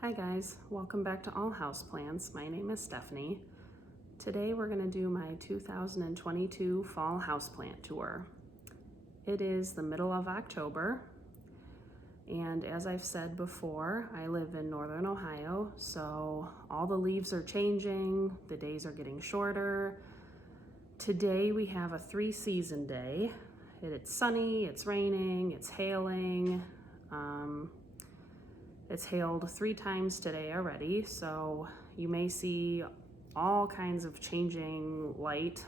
Hi guys, welcome back to All Houseplants. My name is Stephanie. Today we're going to do my 2022 Fall Houseplant Tour. It is the middle of October, and as I've said before, I live in Northern Ohio, so all the leaves are changing, the days are getting shorter. Today we have a 3-season day. It's sunny, it's raining, it's hailing. It's hailed 3 times today already, so you may see all kinds of changing light.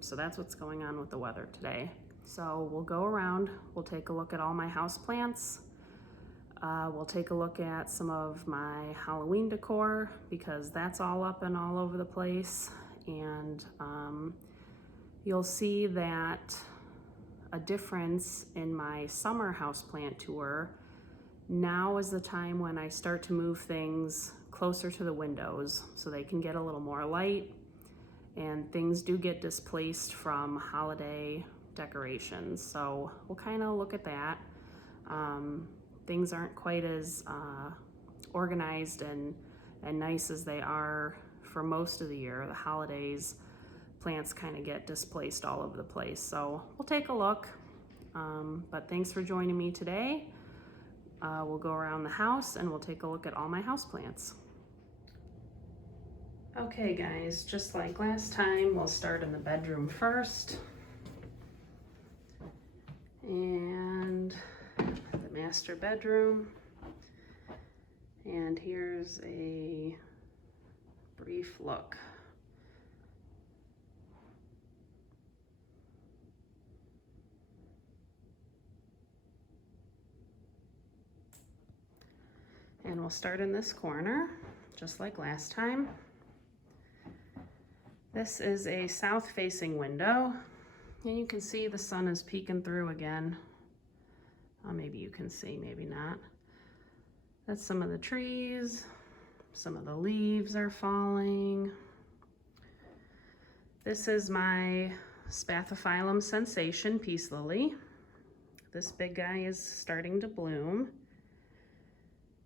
So that's what's going on with the weather today. So we'll go around, we'll take a look at all my house plants. We'll take a look at some of my Halloween decor because that's all up and all over the place. And you'll see that a difference in my summer houseplant tour. Now is the time when I start to move things closer to the windows so they can get a little more light, and things do get displaced from holiday decorations. So we'll kind of look at that. Things aren't quite as organized and nice as they are for most of the year. The holidays, plants kind of get displaced all over the place. So we'll take a look. But thanks for joining me today. We'll go around the house and we'll take a look at all my house plants. Okay guys, just like last time, we'll start in the bedroom first. And the master bedroom. And here's a brief look. And we'll start in this corner, just like last time. This is a south-facing window, and you can see the sun is peeking through again. Maybe you can see, maybe not. That's some of the trees. Some of the leaves are falling. This is my Spathiphyllum Sensation Peace Lily. This big guy is starting to bloom.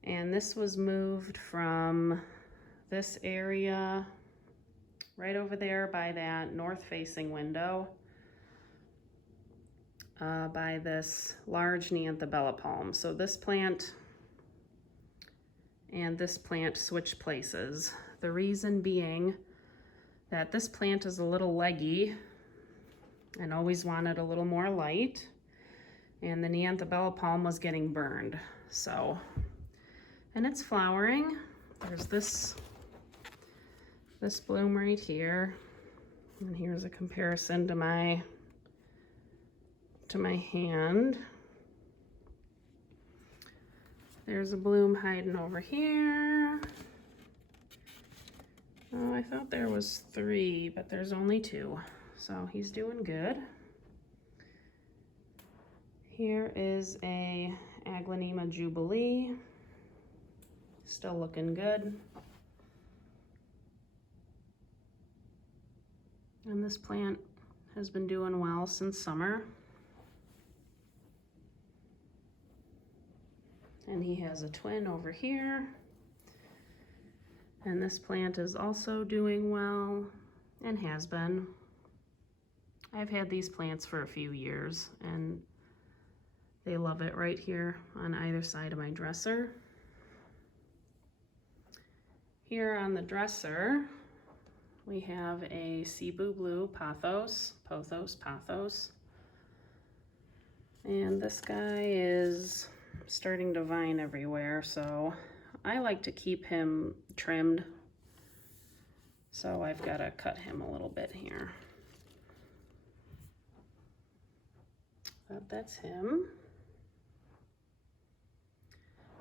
And this was moved from this area right over there by that north-facing window by this large Neanthobella palm. So this plant and this plant switch places. The reason being that this plant is a little leggy and always wanted a little more light, and the Neanthobella palm was getting burned. So, and it's flowering. There's this bloom right here. And here's a comparison to my hand. There's a bloom hiding over here. Oh, I thought there was 3, but there's only 2. So he's doing good. Here is a Aglaonema Jubilee. Still looking good. And this plant has been doing well since summer. And he has a twin over here. And this plant is also doing well and has been. I've had these plants for a few years and they love it right here on either side of my dresser. Here on the dresser, we have a Cebu Blue Pothos. And this guy is starting to vine everywhere, so I like to keep him trimmed. So I've got to cut him a little bit here. But that's him.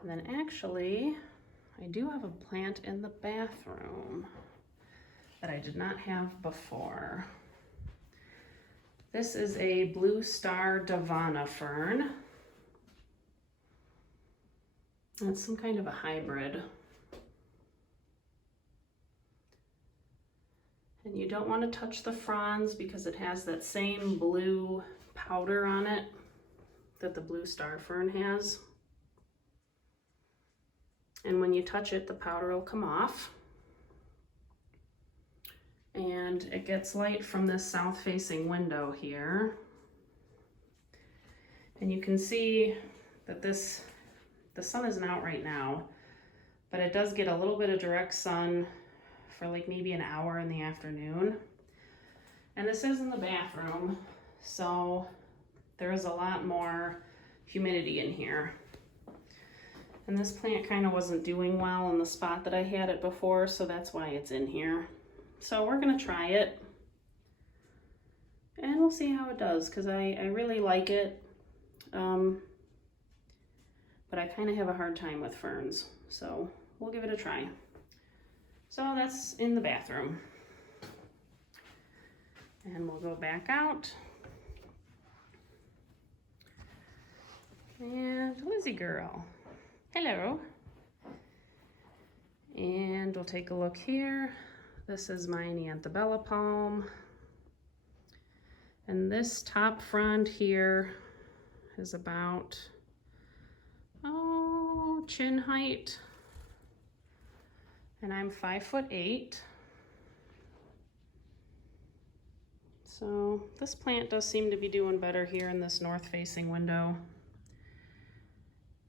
And then actually, I do have a plant in the bathroom that I did not have before. This is a Blue Star Davana fern. It's some kind of a hybrid. And you don't want to touch the fronds because it has that same blue powder on it that the Blue Star fern has. And when you touch it, the powder will come off. And it gets light from this south-facing window here. And you can see that the sun isn't out right now, but it does get a little bit of direct sun for like maybe an hour in the afternoon. And this is in the bathroom, so there is a lot more humidity in here. And this plant kind of wasn't doing well in the spot that I had it before, so that's why it's in here. So we're gonna try it and we'll see how it does, because I really like it. But I kind of have a hard time with ferns, so we'll give it a try. So that's in the bathroom. And we'll go back out. And Lizzie girl, hello. And we'll take a look here. This is my Anthabella palm. And this top frond here is about, chin height. And I'm 5'8". So this plant does seem to be doing better here in this north-facing window.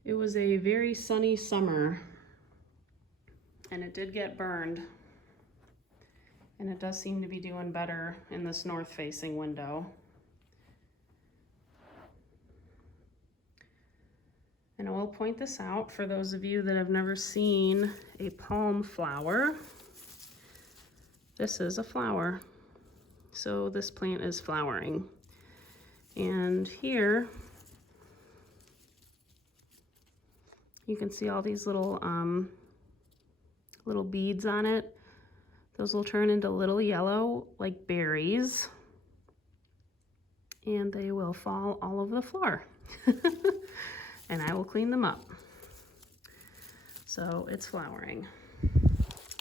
It was a very sunny summer, and it did get burned. And it does seem to be doing better in this north-facing window. And I will point this out for those of you that have never seen a palm flower. This is a flower. So this plant is flowering. And here, you can see all these little beads on it. Those will turn into little yellow, like berries. And they will fall all over the floor. And I will clean them up. So it's flowering.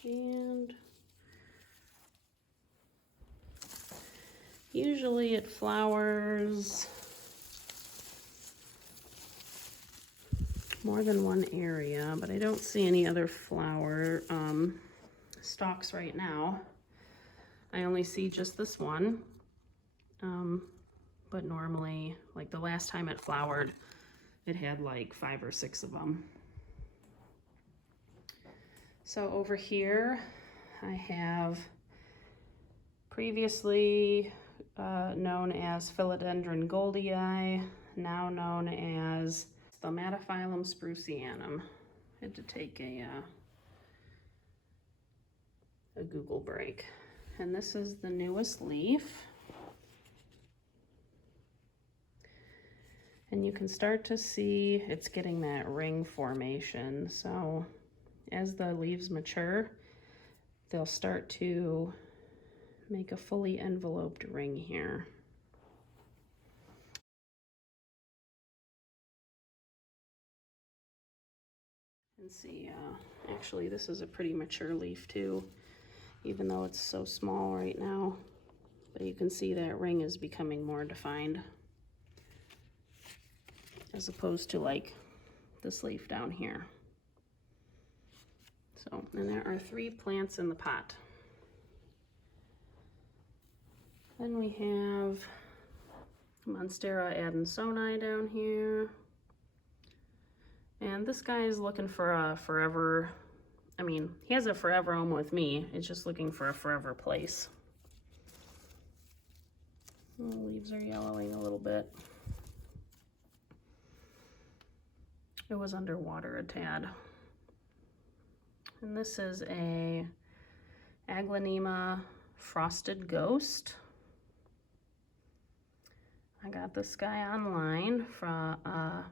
And usually it flowers more than one area, but I don't see any other flower stalks right now. I only see just this one. But normally, like the last time it flowered, it had like 5 or 6 of them. So over here, I have previously known as Philodendron goldii, now known as Stomatophilum sprucianum. I had to take a Google break. And this is the newest leaf. And you can start to see it's getting that ring formation. So as the leaves mature, they'll start to make a fully enveloped ring here. And see, actually this is a pretty mature leaf too, even though it's so small right now. But you can see that ring is becoming more defined, as opposed to like this leaf down here. So, and there are 3 plants in the pot. Then we have Monstera adansonii down here. And this guy is looking for a forever, I mean, he has a forever home with me. It's just looking for a forever place. Oh, the leaves are yellowing a little bit. It was underwater a tad. And this is a Aglaonema frosted ghost. I got this guy online from a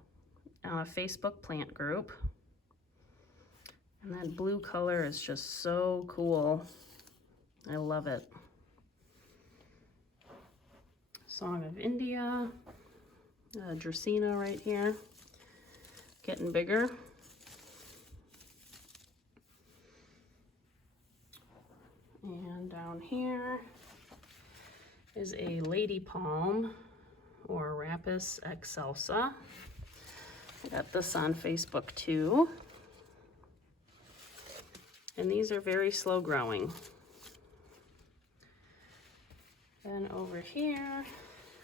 Facebook plant group. And that blue color is just so cool. I love it. Song of India, Dracaena right here. Getting bigger. And down here is a lady palm, or Rapis excelsa. I got this on Facebook too. And these are very slow growing. Then over here,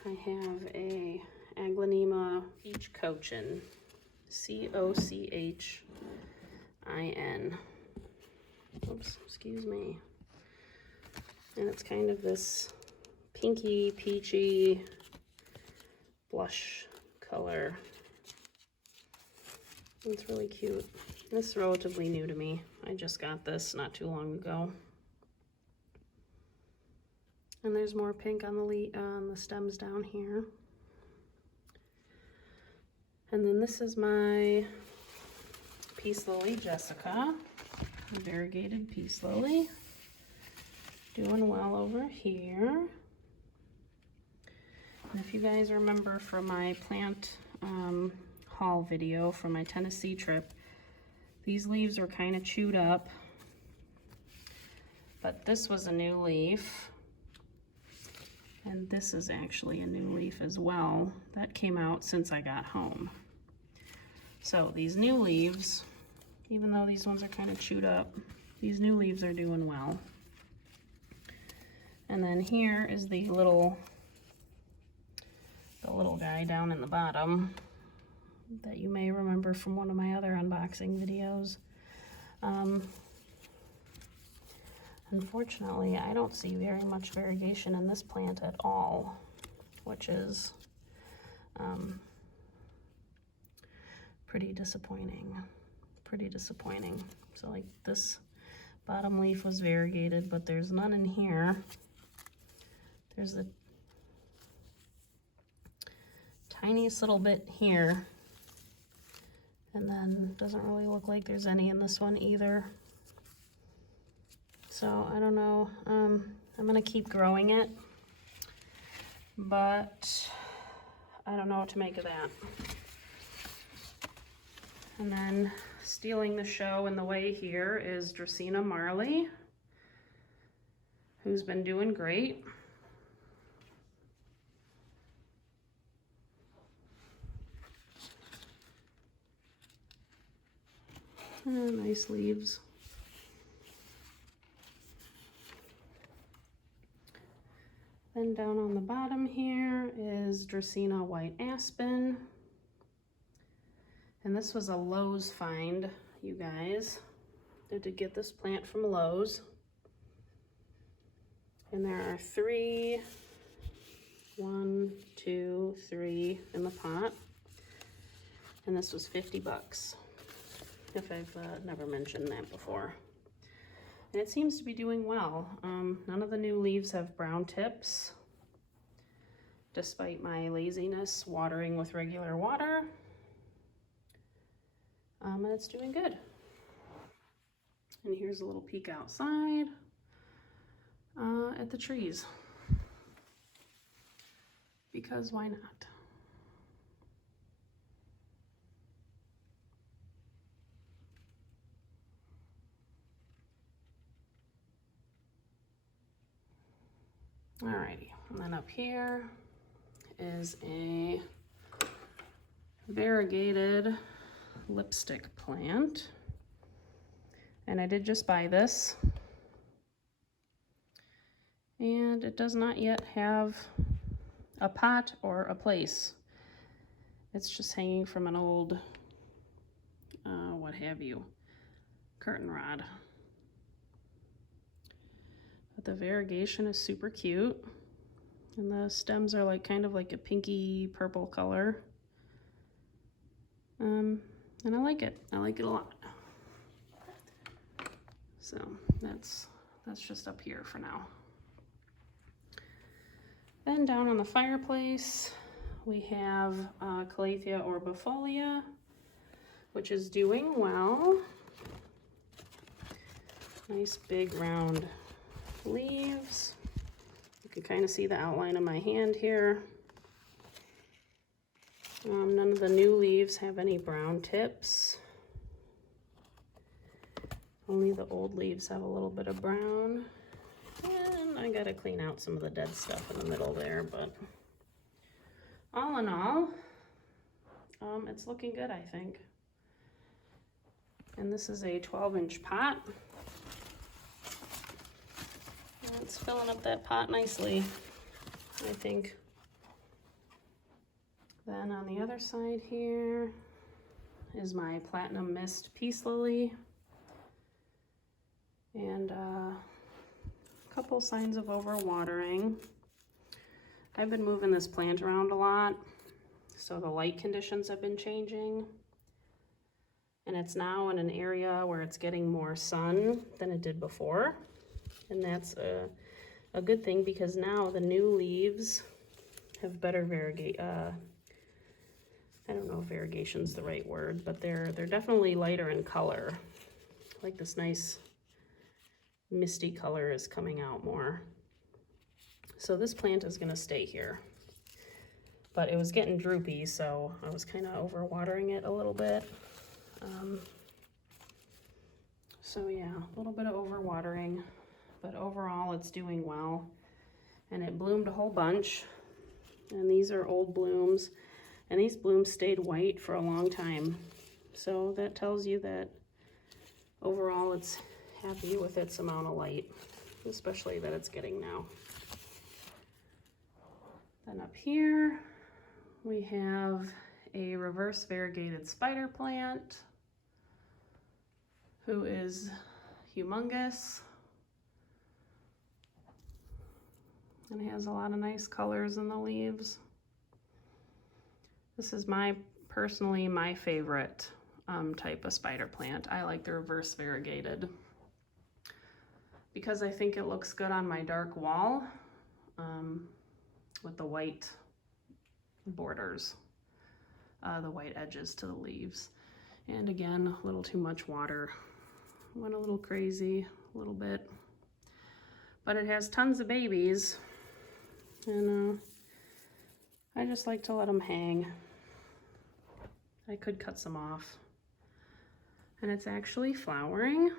I have a Aglaonema Peach Cochin, C-O-C-H-I-N. Oops, excuse me. And it's kind of this pinky, peachy, blush color. It's really cute. This is relatively new to me. I just got this not too long ago. And there's more pink on the stems down here. And then this is my Peace Lily Jessica, variegated Peace Lily. Doing well over here. And if you guys remember from my plant haul video from my Tennessee trip, these leaves were kind of chewed up, but this was a new leaf, and this is actually a new leaf as well that came out since I got home. So these new leaves, even though these ones are kind of chewed up, these new leaves are doing well. And then here is the little guy down in the bottom that you may remember from one of my other unboxing videos. Unfortunately, I don't see very much variegation in this plant at all, which is pretty disappointing. So like this bottom leaf was variegated, but there's none in here. There's a tiniest little bit here, and then doesn't really look like there's any in this one either. So I don't know. I'm gonna keep growing it, but I don't know what to make of that. And then stealing the show in the way here is Dracaena Marley, who's been doing great. Nice leaves. Then down on the bottom here is Dracaena White Aspen. And this was a Lowe's find, you guys. I did get this plant from Lowe's. And there are 3, 1, 2, 3 in the pot. And this was 50 bucks. If I've never mentioned that before. And it seems to be doing well. None of the new leaves have brown tips, despite my laziness watering with regular water. And it's doing good. And here's a little peek outside at the trees. Because why not? Alrighty, and then up here is a variegated lipstick plant. And I did just buy this. And it does not yet have a pot or a place. It's just hanging from an old, what have you, curtain rod. But the variegation is super cute, and the stems are like kind of like a pinky purple color. And I like it. I like it a lot. So that's just up here for now. Then down on the fireplace, we have Calathea orbifolia, which is doing well. Nice big round leaves. You can kind of see the outline of my hand here. None of the new leaves have any brown tips. Only the old leaves have a little bit of brown. And I gotta clean out some of the dead stuff in the middle there, but all in all, it's looking good, I think. And this is a 12-inch pot. It's filling up that pot nicely, I think. Then on the other side here is my Platinum Mist Peace Lily. And a couple signs of overwatering. I've been moving this plant around a lot, so the light conditions have been changing. And it's now in an area where it's getting more sun than it did before. And that's a good thing, because now the new leaves have better I don't know if variegation's the right word, but they're definitely lighter in color. Like this nice misty color is coming out more. So this plant is gonna stay here. But it was getting droopy, so I was kind of overwatering it a little bit. So yeah, a little bit of overwatering, but overall it's doing well. And it bloomed a whole bunch. And these are old blooms. And these blooms stayed white for a long time. So that tells you that overall it's happy with its amount of light, especially that it's getting now. Then up here, we have a reverse variegated spider plant who is humongous and has a lot of nice colors in the leaves. This is personally my favorite type of spider plant. I like the reverse variegated because I think it looks good on my dark wall with the white borders, the white edges to the leaves. And again, a little too much water. Went a little crazy, a little bit. But it has tons of babies, and I just like to let them hang. I could cut some off. And it's actually flowering.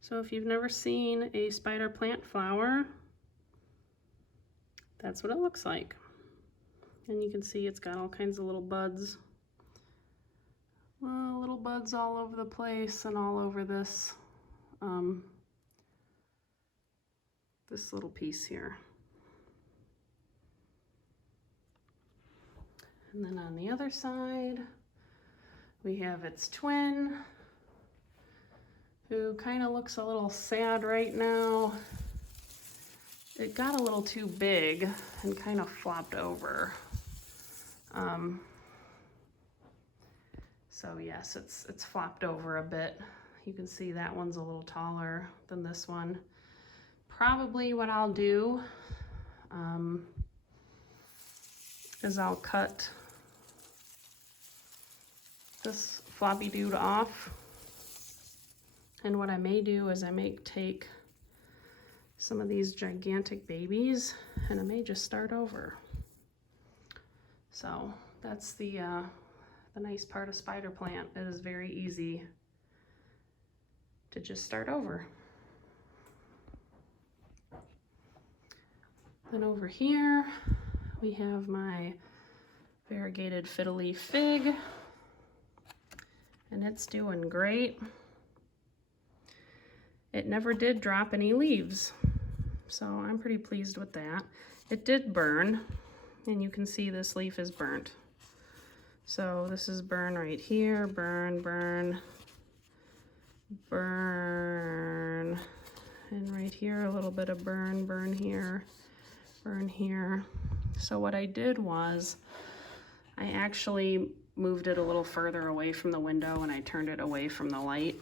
So if you've never seen a spider plant flower, that's what it looks like. And you can see it's got all kinds of little buds. Well, little buds all over the place and all over this, this little piece here. And then on the other side, we have its twin, who kind of looks a little sad right now. It got a little too big and kind of flopped over. So yes, it's flopped over a bit. You can see that one's a little taller than this one. Probably what I'll do is I'll cut this floppy dude off. And what I may do is I may take some of these gigantic babies and I may just start over. So that's the nice part of spider plant. It is very easy to just start over. Then over here, we have my variegated fiddly fig, and it's doing great. It never did drop any leaves, so I'm pretty pleased with that. It did burn, and you can see this leaf is burnt. So this is burn right here, burn, burn, burn, and right here a little bit of burn, burn here, burn here. So what I did was I actually moved it a little further away from the window and I turned it away from the light.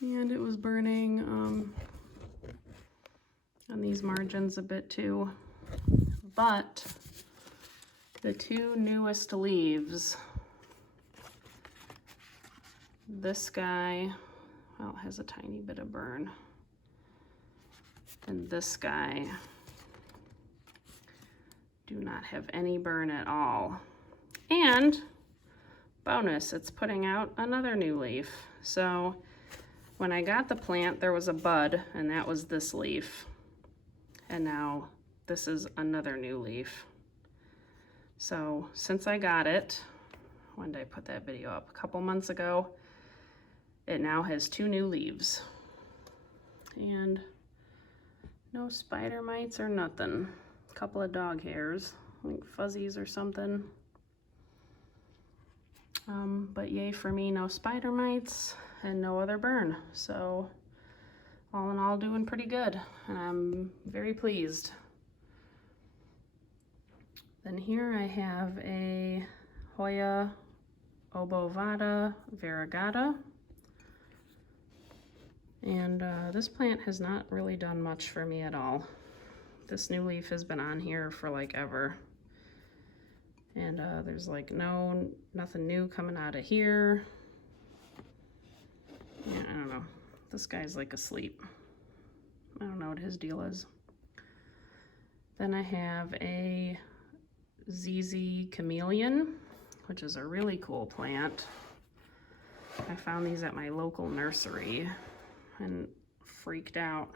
And it was burning on these margins a bit too. But the two newest leaves, this guy, well, has a tiny bit of burn. And this guy do not have any burn at all. And bonus, it's putting out another new leaf. So when I got the plant, there was a bud, and that was this leaf. And now this is another new leaf. So since I got it, when did I put that video up? A couple months ago, it now has 2 new leaves. And no spider mites or nothing. A couple of dog hairs, I think fuzzies or something. But yay for me, no spider mites and no other burn. So all in all, doing pretty good, and I'm very pleased. Then here I have a Hoya obovata variegata. And this plant has not really done much for me at all. This new leaf has been on here for like ever. And there's like nothing new coming out of here. Yeah, I don't know. This guy's like asleep. I don't know what his deal is. Then I have a ZZ Chameleon, which is a really cool plant. I found these at my local nursery and freaked out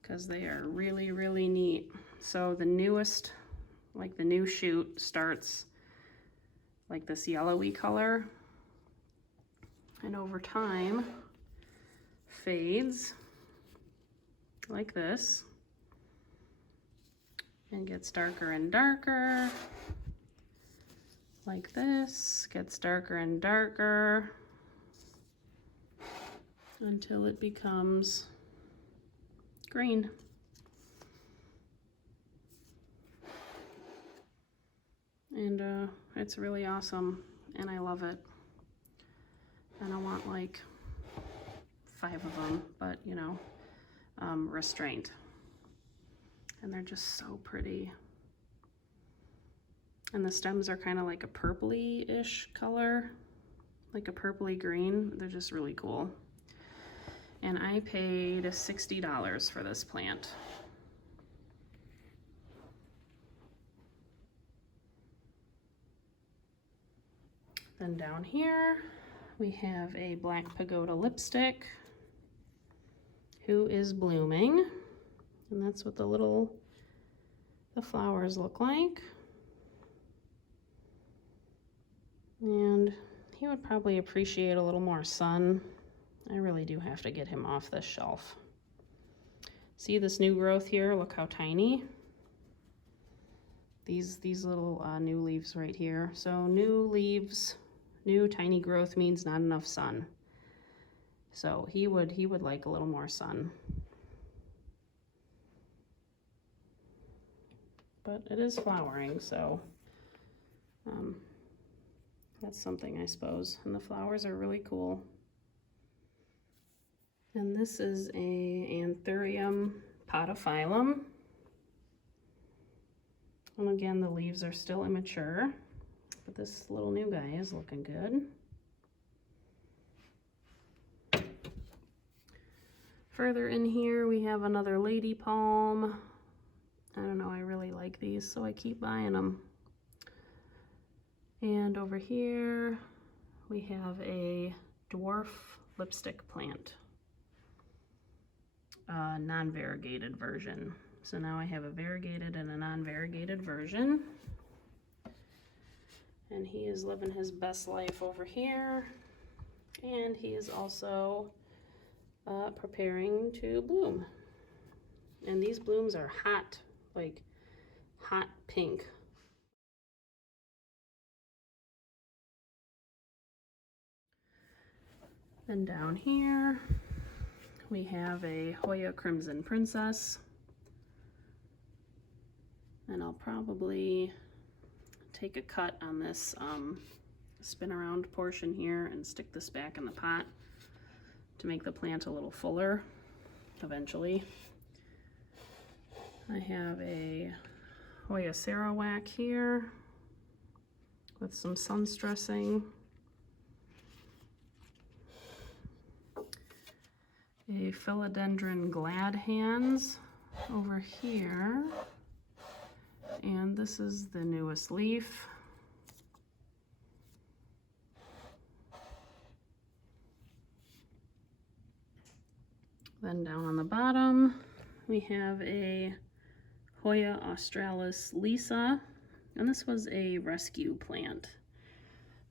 because they are really, really neat. So the newest, like the new shoot, starts like this yellowy color, and over time fades like this and gets darker and darker like this, gets darker and darker until it becomes green. And it's really awesome, and I love it. And I want like 5 of them, but you know, restraint. And they're just so pretty. And the stems are kind of like a purpley-ish color, like a purpley green. They're just really cool. And I paid $60 for this plant. Then down here, we have a Black Pagoda lipstick who is blooming. And that's what the flowers look like. And he would probably appreciate a little more sun. I really do have to get him off this shelf. See this new growth here? Look how tiny. These little new leaves right here. So new leaves, new tiny growth means not enough sun. So he would like a little more sun. But it is flowering, so that's something, I suppose. And the flowers are really cool. And this is a Anthurium podophyllum. And again, the leaves are still immature, but this little new guy is looking good. Further in here, we have another lady palm. I don't know, I really like these, so I keep buying them. And over here, we have a dwarf lipstick plant, non-variegated version. So now I have a variegated and a non-variegated version. And he is living his best life over here. And he is also preparing to bloom. And these blooms are hot, like hot pink. Then down here, we have a Hoya Crimson Princess. And I'll probably take a cut on this spin around portion here and stick this back in the pot to make the plant a little fuller eventually. I have a Hoya Sarawak here with some sun stressing. A Philodendron Glad Hands over here. And this is the newest leaf. Then down on the bottom, we have a Hoya Australis Lisa, and this was a rescue plant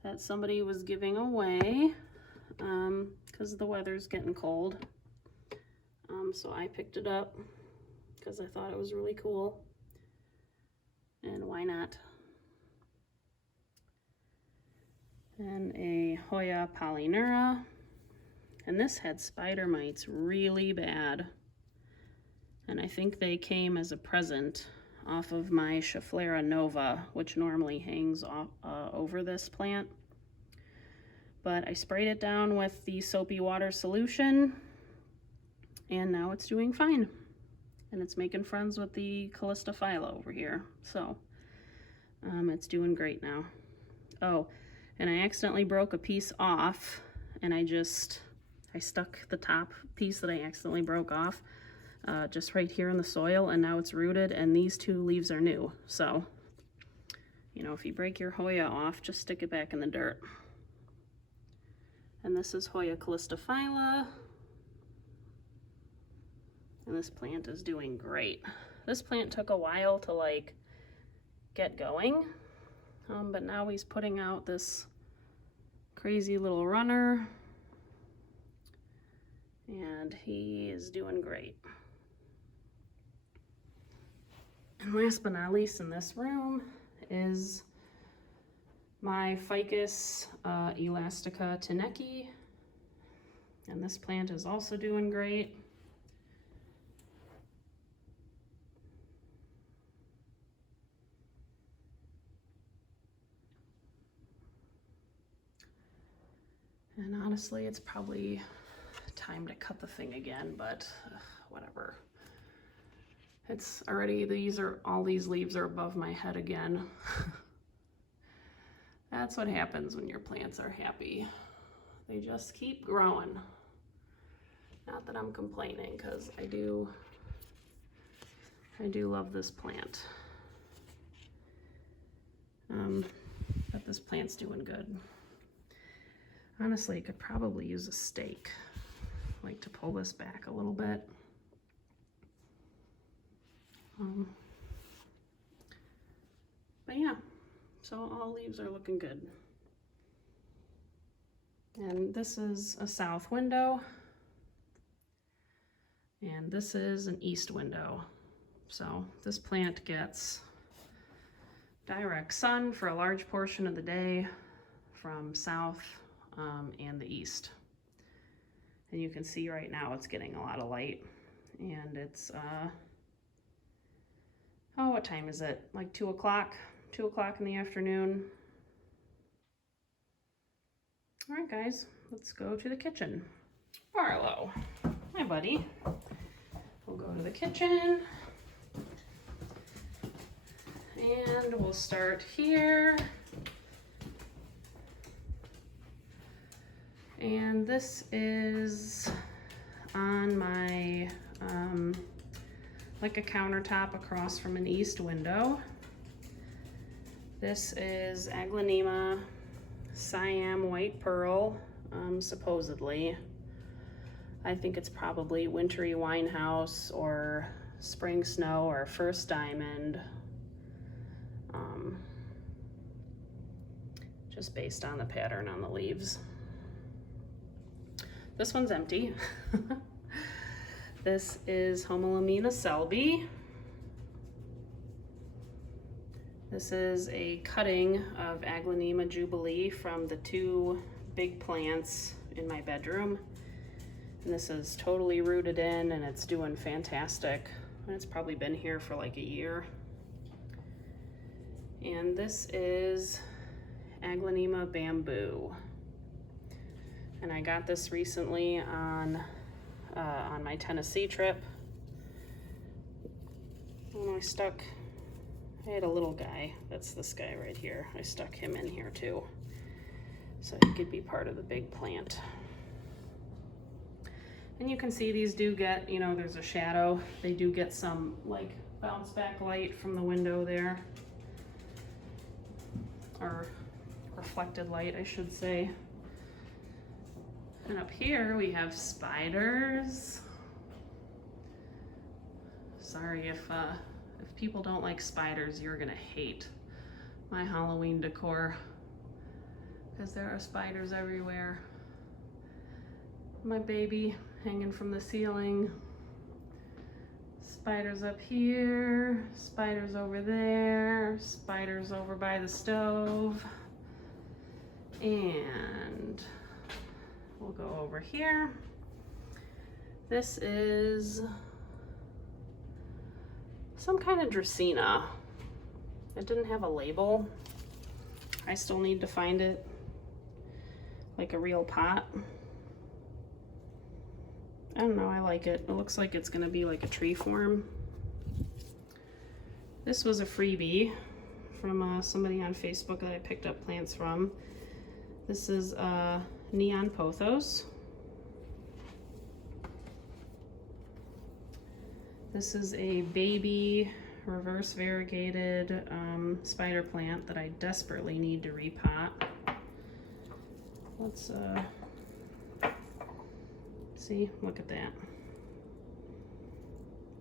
that somebody was giving away, because the weather's getting cold. So I picked it up because I thought it was really cool. And why not? And a Hoya polynura. And this had spider mites really bad. And I think they came as a present off of my Schefflera Nova, which normally hangs off, over this plant. But I sprayed it down with the soapy water solution, and now it's doing fine. And it's making friends with the Calistophylla over here. So it's doing great now. Oh, and I accidentally broke a piece off, and I stuck the top piece that I accidentally broke off just right here in the soil, and now it's rooted, and these two leaves are new. So, you know, if you break your Hoya off, just stick it back in the dirt. And this is Hoya Calistophylla. And this plant is doing great. This plant took a while to like get going, but now he's putting out this crazy little runner, and he is doing great. And last but not least in this room is my Ficus elastica teneki, and this plant is also doing great. And honestly, it's probably time to cut the thing again, but whatever. It's already, all these leaves are above my head again. That's what happens when your plants are happy. They just keep growing. Not that I'm complaining, because I do love this plant. But this plant's doing good. Honestly, I could probably use a stake, like to pull this back a little bit. But yeah, so all leaves are looking good. And this is a south window, and this is an east window. So this plant gets direct sun for a large portion of the day from south and the east. And you can see right now it's getting a lot of light, and it's oh, what time is it? Like 2 o'clock? 2 o'clock in the afternoon. All right, guys, let's go to the kitchen. Barlow, hi, buddy. We'll go to the kitchen, and we'll start here. And this is on my like a countertop across from an east window. This is Aglaonema Siam White Pearl, supposedly. I think it's probably Wintry Winehouse or Spring Snow or First Diamond, just based on the pattern on the leaves. This one's empty. This is Homolamina Selby. This is a cutting of Aglaonema Jubilee from the 2 big plants in my bedroom. And this is totally rooted in, and it's doing fantastic. And it's probably been here for like a year. And this is Aglaonema Bamboo. And I got this recently on my Tennessee trip. And I had a little guy, that's this guy right here. I stuck him in here too, so he could be part of the big plant. And you can see these do get, you know, there's a shadow. They do get some like bounce back light from the window there. Or reflected light, I should say. And up here we have spiders. Sorry if people don't like spiders, you're gonna hate my Halloween decor, because there are spiders everywhere. My baby hanging from the ceiling. Spiders up here, spiders over there, spiders over by the stove. And we'll go over here. This is some kind of Dracaena. It didn't have a label. I still need to find it, like a real pot. I don't know, I like it. It looks like it's gonna be like a tree form. This was a freebie from somebody on Facebook that I picked up plants from. This is Neon Pothos. This is a baby reverse variegated spider plant that I desperately need to repot. Let's see, look at that.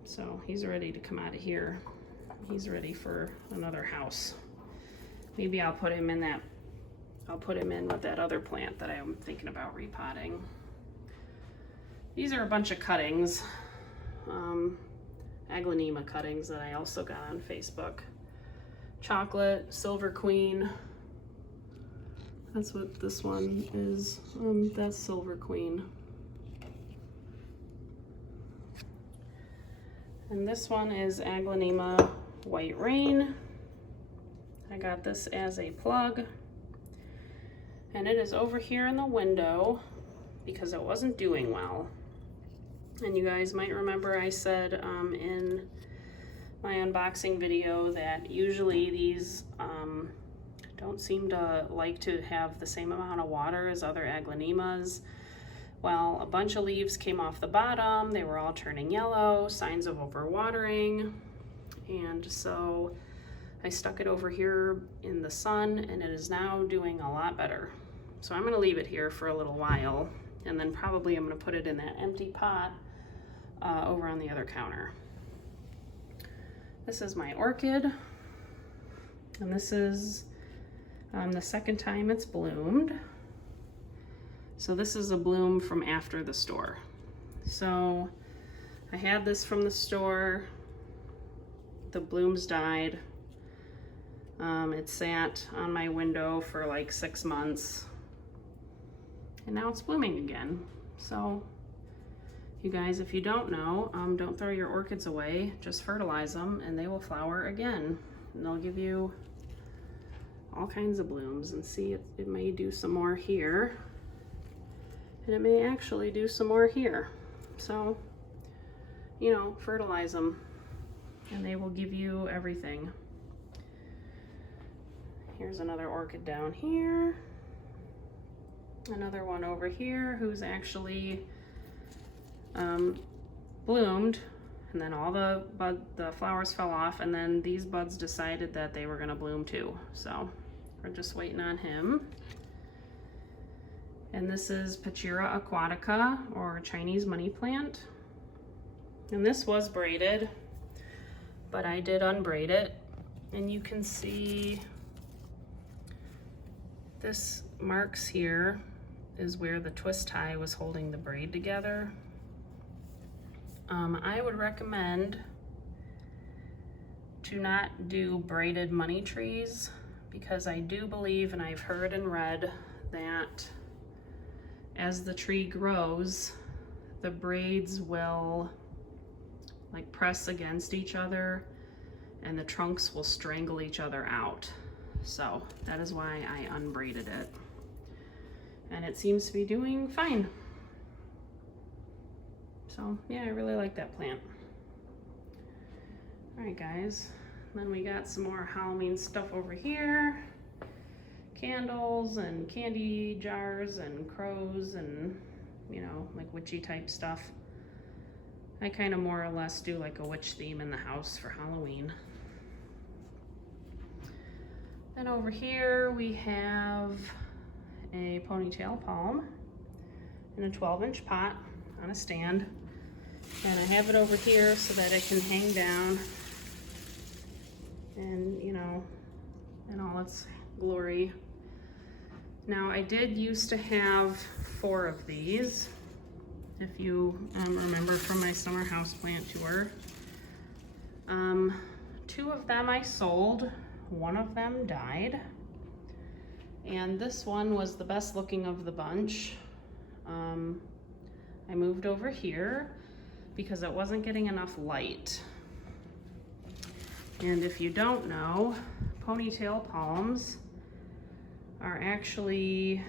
So he's ready to come out of here. He's ready for another house. Maybe I'll put him in that, I'll put him in with that other plant that I'm thinking about repotting. These are a bunch of cuttings, Aglaonema cuttings that I also got on Facebook. Chocolate, Silver Queen. That's what this one is. That's Silver Queen. And this one is Aglaonema White Rain. I got this as a plug. And it is over here in the window because it wasn't doing well. And you guys might remember I said in my unboxing video that usually these don't seem to like to have the same amount of water as other Aglaonemas. Well, a bunch of leaves came off the bottom. They were all turning yellow, signs of overwatering. And so I stuck it over here in the sun and it is now doing a lot better. So I'm gonna leave it here for a little while and then probably I'm gonna put it in that empty pot over on the other counter. This is my orchid. And this is the second time it's bloomed. So this is a bloom from after the store. So I had this from the store. The blooms died. It sat on my window for like 6 months. And now it's blooming again. So you guys, if you don't know, don't throw your orchids away. Just fertilize them and they will flower again. And they'll give you all kinds of blooms. And see, it may do some more here. And it may actually do some more here. So, you know, fertilize them and they will give you everything. Here's another orchid down here. Another one over here who's actually bloomed, and then all the flowers fell off, and then these buds decided that they were gonna bloom too. So we're just waiting on him. And this is Pachira aquatica, or Chinese money plant. And this was braided, but I did unbraid it. And you can see this marks here is where the twist tie was holding the braid together. I would recommend to not do braided money trees because I do believe, and I've heard and read, that as the tree grows, the braids will like press against each other and the trunks will strangle each other out. So that is why I unbraided it. And it seems to be doing fine. So yeah, I really like that plant. All right, guys. Then we got some more Halloween stuff over here. Candles and candy jars and crows and, you know, like witchy type stuff. I kind of more or less do like a witch theme in the house for Halloween. Then over here we have a ponytail palm in a 12-inch pot on a stand. And I have it over here so that it can hang down and, you know, in all its glory. Now I did used to have 4 of these, if you remember from my summer houseplant tour. 2 of them I sold, 1 of them died. And this one was the best looking of the bunch. I moved over here because it wasn't getting enough light. And if you don't know, ponytail palms are actually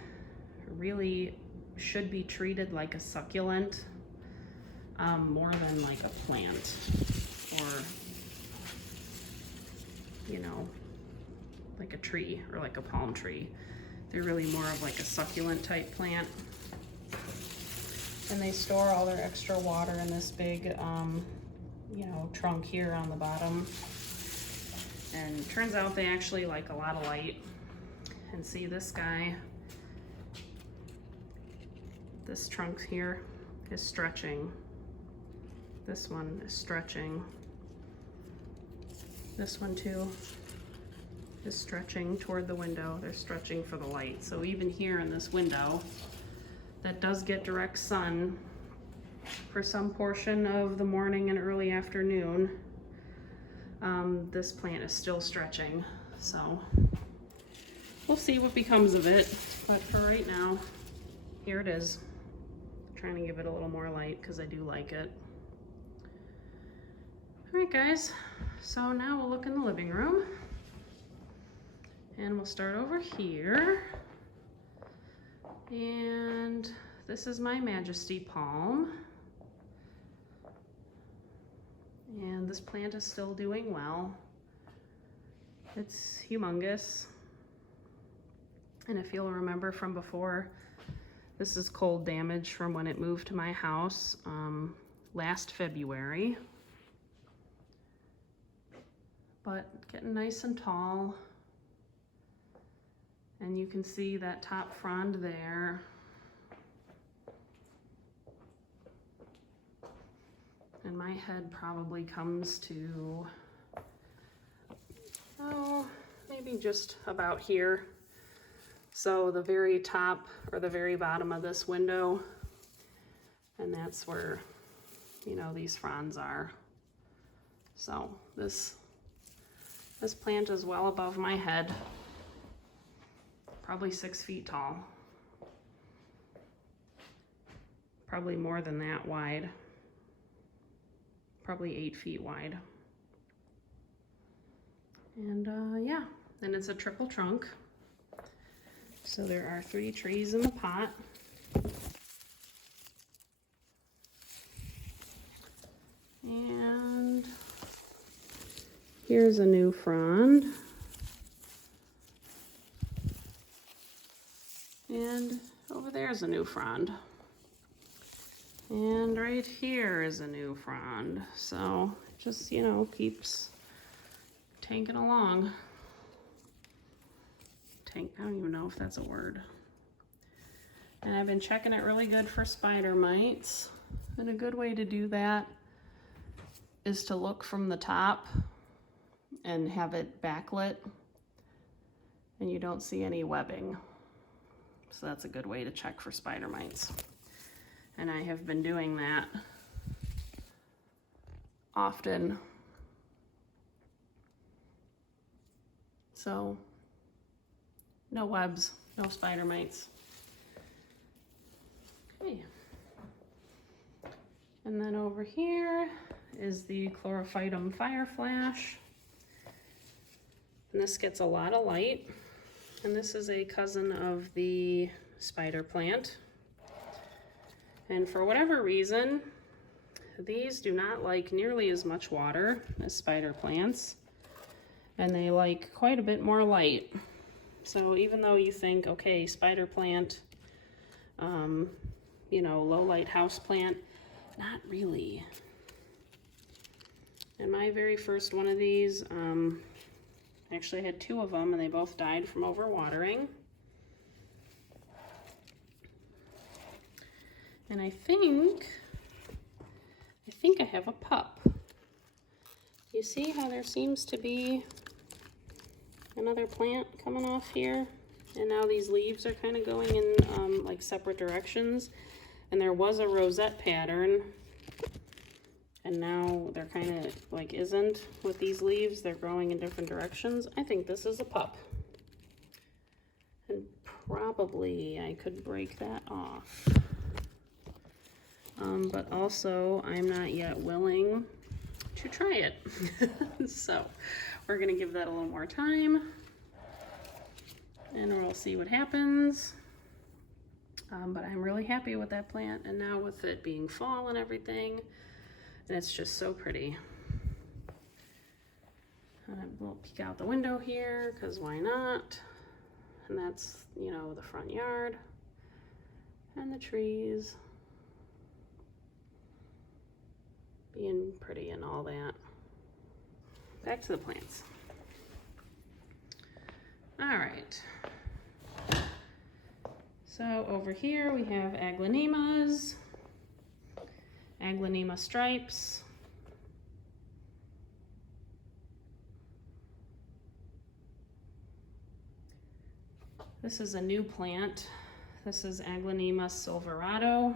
really should be treated like a succulent, more than like a plant, or, you know, like a tree or like a palm tree. They're really more of like a succulent type plant. And they store all their extra water in this big, you know, trunk here on the bottom. And turns out they actually like a lot of light. And see this guy, this trunk here is stretching. This one is stretching. This one too is stretching toward the window. They're stretching for the light. So even here in this window that does get direct sun for some portion of the morning and early afternoon, this plant is still stretching. So we'll see what becomes of it. But for right now, here it is. I'm trying to give it a little more light because I do like it. All right, guys. So now we'll look in the living room. And we'll start over here. And this is my Majesty palm. And this plant is still doing well. It's humongous. And if you'll remember from before, this is cold damage from when it moved to my house last February. But getting nice and tall. And you can see that top frond there. And my head probably comes to, oh, maybe just about here. So the very top or the very bottom of this window, and that's where, you know, these fronds are. So this plant is well above my head. Probably 6 feet tall. Probably more than that wide. Probably 8 feet wide. And yeah, and it's a triple trunk. So there are 3 trees in the pot. And here's a new frond. And over there's a new frond. And right here is a new frond. So just, you know, keeps tanking along. I don't even know if that's a word. And I've been checking it really good for spider mites. And a good way to do that is to look from the top and have it backlit and you don't see any webbing. So that's a good way to check for spider mites. And I have been doing that often. So no webs, no spider mites. Okay. And then over here is the Chlorophytum Fire Flash. And this gets a lot of light. And this is a cousin of the spider plant. And for whatever reason, these do not like nearly as much water as spider plants. And they like quite a bit more light. So even though you think, okay, spider plant, you know, low light house plant, not really. And my very first one of these, actually I had 2 of them and they both died from overwatering. And I think I have a pup. You see how there seems to be another plant coming off here? And now these leaves are kind of going in like separate directions. And there was a rosette pattern, and now they're kind of like isn't with these leaves. They're growing in different directions. I think this is a pup. And probably I could break that off. But also I'm not yet willing to try it. So we're gonna give that a little more time and we'll see what happens. But I'm really happy with that plant, and now with it being fall and everything, and it's just so pretty. We'll peek out the window here, because why not? And that's, you know, the front yard and the trees being pretty and all that. Back to the plants. All right. So over here we have aglaonemas, aglaonema stripes. This is a new plant. This is Aglaonema silverado.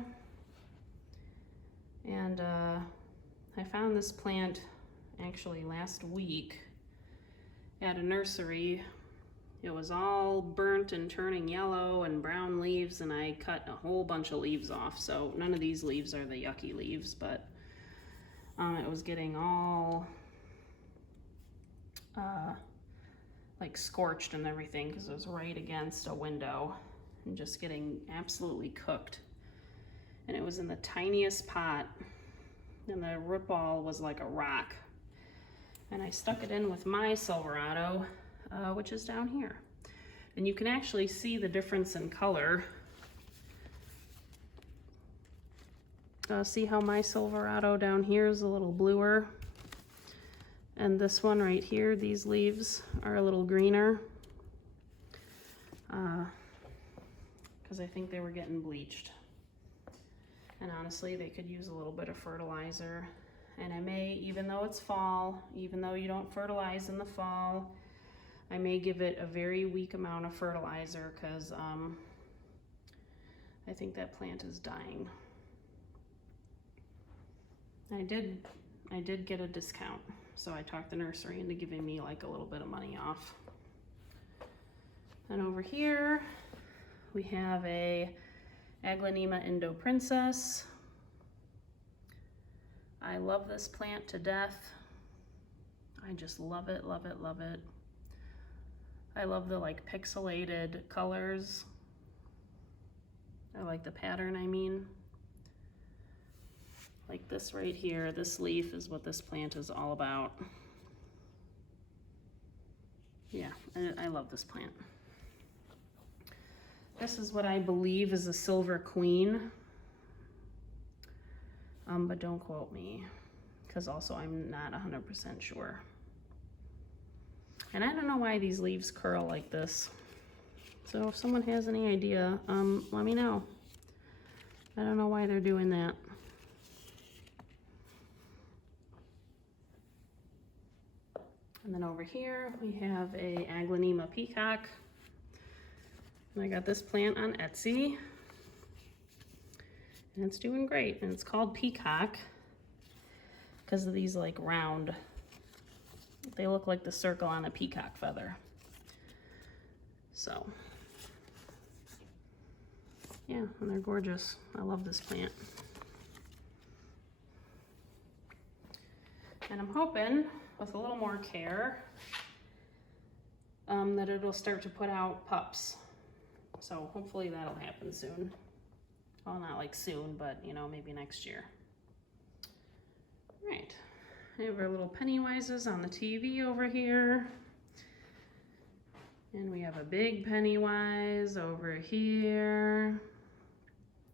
And I found this plant actually last week at a nursery. It was all burnt and turning yellow and brown leaves, and I cut a whole bunch of leaves off. So none of these leaves are the yucky leaves, but it was getting all like scorched and everything because it was right against a window and just getting absolutely cooked. And it was in the tiniest pot, and the root ball was like a rock. And I stuck it in with my silverado, which is down here. And you can actually see the difference in color. See how my silverado down here is a little bluer? And this one right here, these leaves are a little greener. Because I think they were getting bleached. And honestly, they could use a little bit of fertilizer. And I may, even though it's fall, even though you don't fertilize in the fall, I may give it a very weak amount of fertilizer because I think that plant is dying. I did get a discount, so I talked the nursery into giving me like a little bit of money off. And over here, we have a Aglaonema Indo Princess. I love this plant to death. I just love it, love it, love it. I love the like pixelated colors. I like the pattern, I mean. Like this right here, this leaf is what this plant is all about. Yeah, I love this plant. This is what I believe is a silver queen. But don't quote me, because also I'm not 100% sure. And I don't know why these leaves curl like this. So if someone has any idea, let me know. I don't know why they're doing that. And then over here, we have a Aglaonema peacock. And I got this plant on Etsy. And it's doing great. And it's called peacock because of these like round, they look like the circle on a peacock feather. So, yeah, and they're gorgeous. I love this plant. And I'm hoping with a little more care that it'll start to put out pups. So hopefully that'll happen soon. Well, not like soon, but you know, maybe next year. All right, we have our little Pennywises on the TV over here. And we have a big Pennywise over here.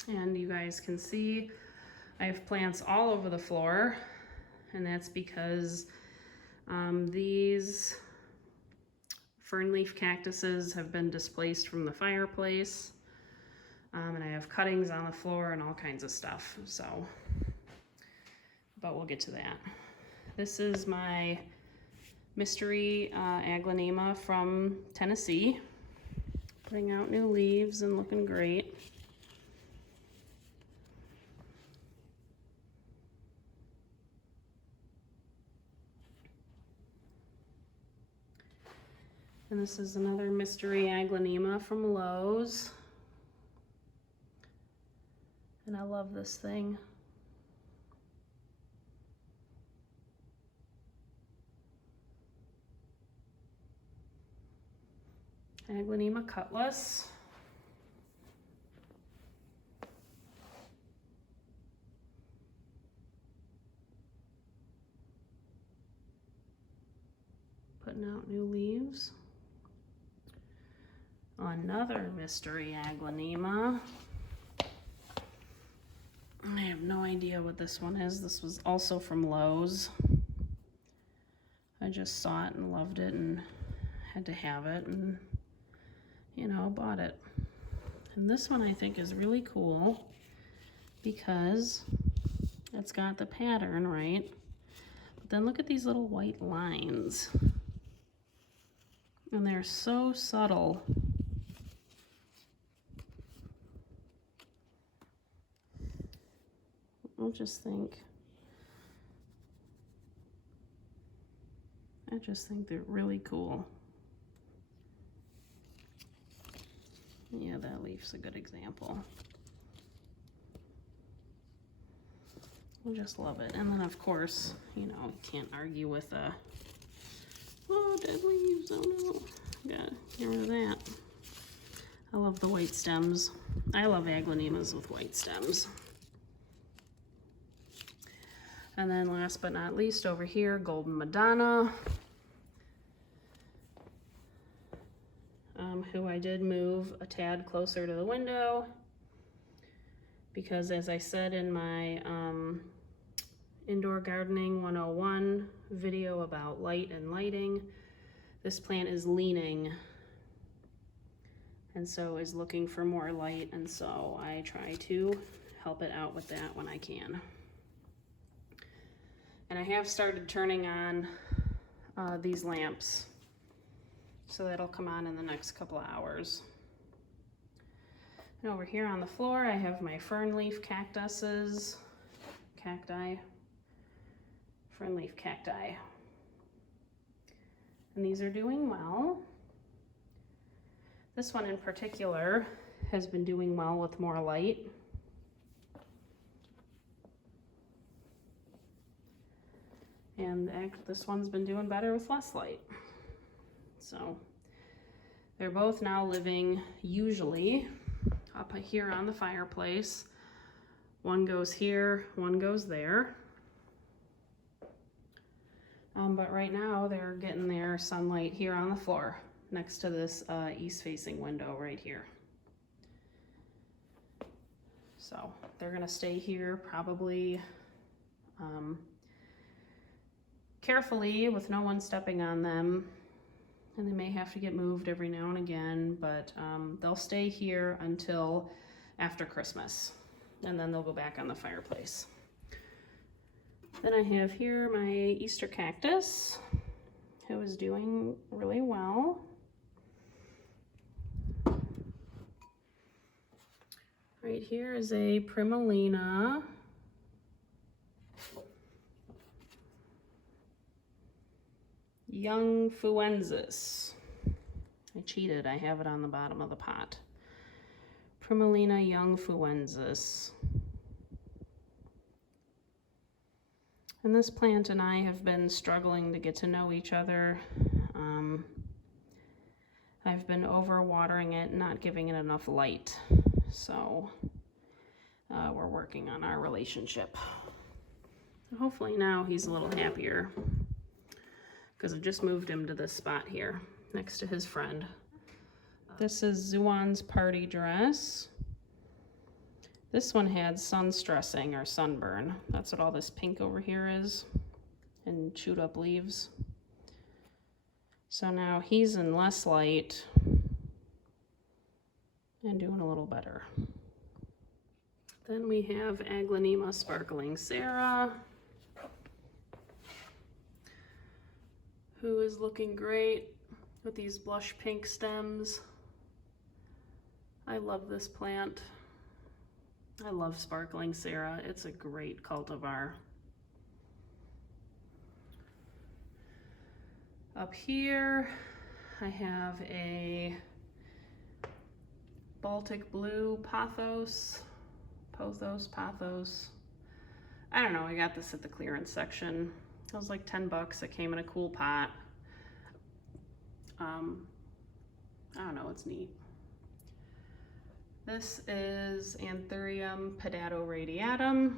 And you guys can see I have plants all over the floor. And that's because these fern leaf cactuses have been displaced from the fireplace. And I have cuttings on the floor and all kinds of stuff, so, but we'll get to that. This is my mystery Aglaonema from Tennessee, putting out new leaves and looking great. And this is another mystery aglaonema from Lowe's. And I love this thing. Aglaonema cutlass. Putting out new leaves. Another mystery aglaonema. I have no idea what this one is. This was also from Lowe's. I just saw it and loved it and had to have it, and you know, bought it. And this one I think is really cool because it's got the pattern, right? But then look at these little white lines. And they're so subtle. I just think they're really cool. Yeah, that leaf's a good example. I just love it. And then of course, you know, you can't argue with oh, dead leaves, oh no. Gotta get rid of that. I love the white stems. I love aglaonemas with white stems. And then last but not least, over here, Golden Madonna, who I did move a tad closer to the window because, as I said in my Indoor Gardening 101 video about light and lighting, this plant is leaning and so is looking for more light, and so I try to help it out with that when I can. And I have started turning on these lamps, so that'll come on in the next couple of hours. And over here on the floor, I have my fern leaf cacti, fern leaf cacti. And these are doing well. This one in particular has been doing well with more light. And this one's been doing better with less light. So they're both now living usually up here on the fireplace. One goes here, one goes there. But right now they're getting their sunlight here on the floor next to this east-facing window right here. So they're gonna stay here probably carefully with no one stepping on them, and they may have to get moved every now and again, but they'll stay here until after Christmas, and then they'll go back on the fireplace. Then I have here my Easter cactus, who is doing really well. Right here is a Primulina. Young Fuensis. I cheated, I have it on the bottom of the pot. Primulina Young Fuensis. And this plant and I have been struggling to get to know each other. I've been overwatering it, not giving it enough light. So we're working on our relationship. Hopefully now he's a little happier, because I've just moved him to this spot here next to his friend. This is Zuan's party dress. This one had sun stressing or sunburn. That's what all this pink over here is, and chewed up leaves. So now he's in less light and doing a little better. Then we have Aglaonema Sparkling Sarah, who is looking great with these blush pink stems. I love this plant. I love Sparkling Sarah. It's a great cultivar. Up here, I have a Baltic Blue Pothos. I don't know, I got this at the clearance section. It was like 10 bucks. It came in a cool pot. I don't know, it's neat. This is Anthurium pedato radiatum.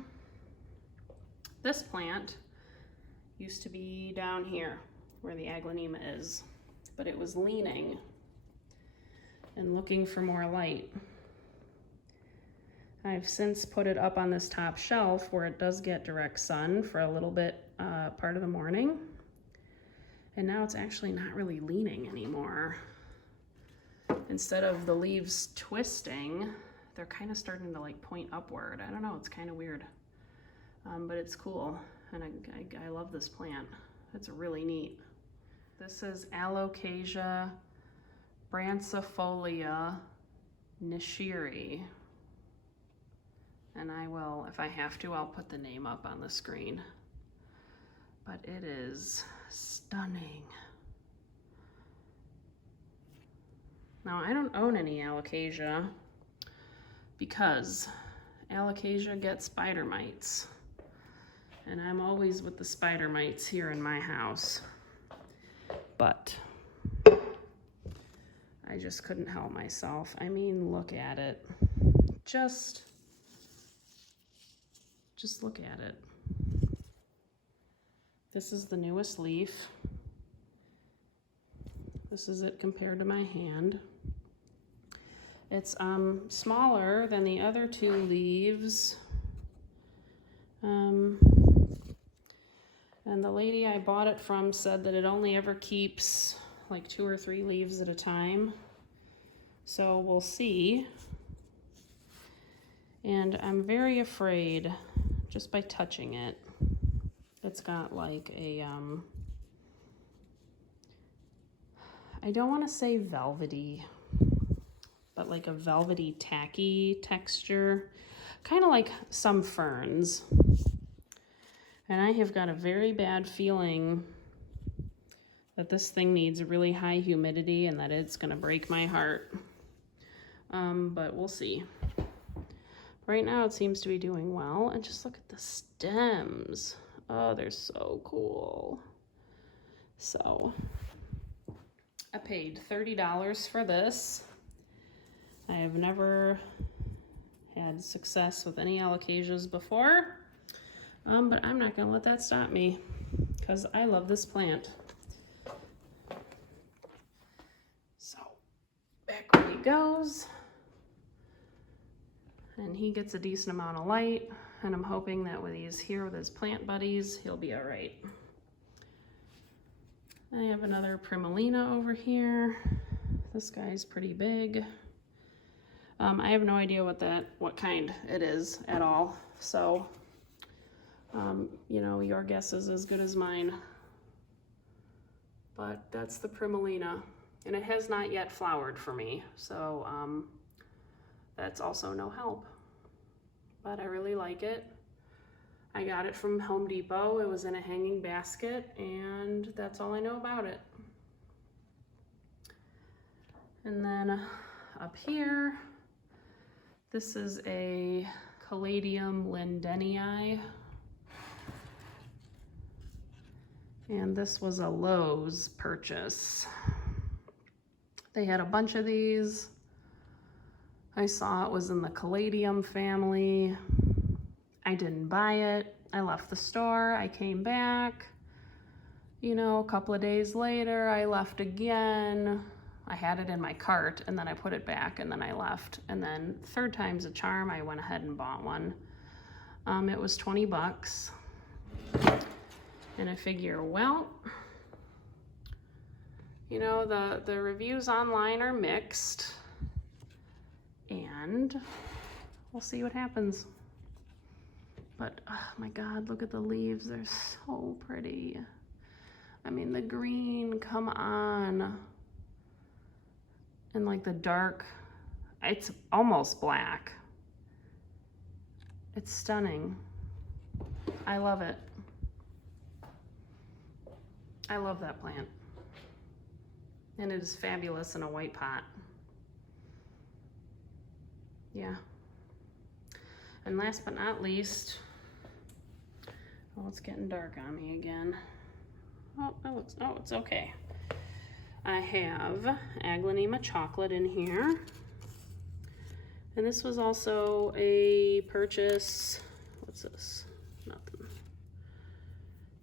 This plant used to be down here where the aglaonema is, but it was leaning and looking for more light. I've since put it up on this top shelf where it does get direct sun for a little bit part of the morning. And now it's actually not really leaning anymore. Instead of the leaves twisting, they're kind of starting to like point upward. I don't know, it's kind of weird, but it's cool. And I love this plant. It's really neat. This is Alocasia brancifolia nishiri. And I will, if I have to, I'll put the name up on the screen. But it is stunning. Now, I don't own any Alocasia because Alocasia gets spider mites. And I'm always with the spider mites here in my house. But I just couldn't help myself. I mean, look at it. Just look at it. This is the newest leaf. This is it compared to my hand. It's smaller than the other two leaves. And the lady I bought it from said that it only ever keeps like 2 or 3 leaves at a time. So we'll see. And I'm very afraid, just by touching it, it's got like a, I don't want to say velvety, but like a velvety tacky texture, kind of like some ferns. And I have got a very bad feeling that this thing needs really high humidity and that it's gonna break my heart. But we'll see. Right now it seems to be doing well. And just look at the stems. Oh, they're so cool. So I paid $30 for this. I have never had success with any alocasias before, but I'm not gonna let that stop me because I love this plant. So back where he goes, and he gets a decent amount of light, and I'm hoping that when he's here with his plant buddies, he'll be all right. I have another Primulina over here. This guy's pretty big. I have no idea what kind it is at all. So, you know, your guess is as good as mine. But that's the Primulina, and it has not yet flowered for me. So, that's also no help. But I really like it. I got it from Home Depot. It was in a hanging basket, and that's all I know about it. And then up here, this is a Caladium lindenii. And this was a Lowe's purchase. They had a bunch of these. I saw it was in the Caladium family. I didn't buy it. I left the store. I came back. You know, a couple of days later, I left again. I had it in my cart, and then I put it back, and then I left. And then 3rd time's a charm, I went ahead and bought one. It was 20 bucks. And I figure, well, you know, the reviews online are mixed, and we'll see what happens. But, oh my God, look at the leaves. They're so pretty. I mean, the green, come on. And like the dark, it's almost black. It's stunning. I love it. I love that plant. And it is fabulous in a white pot. Yeah. And last but not least, oh, it's getting dark on me again. Oh, it's okay. I have Aglaonema chocolate in here. And this was also a purchase. What's this? Nothing.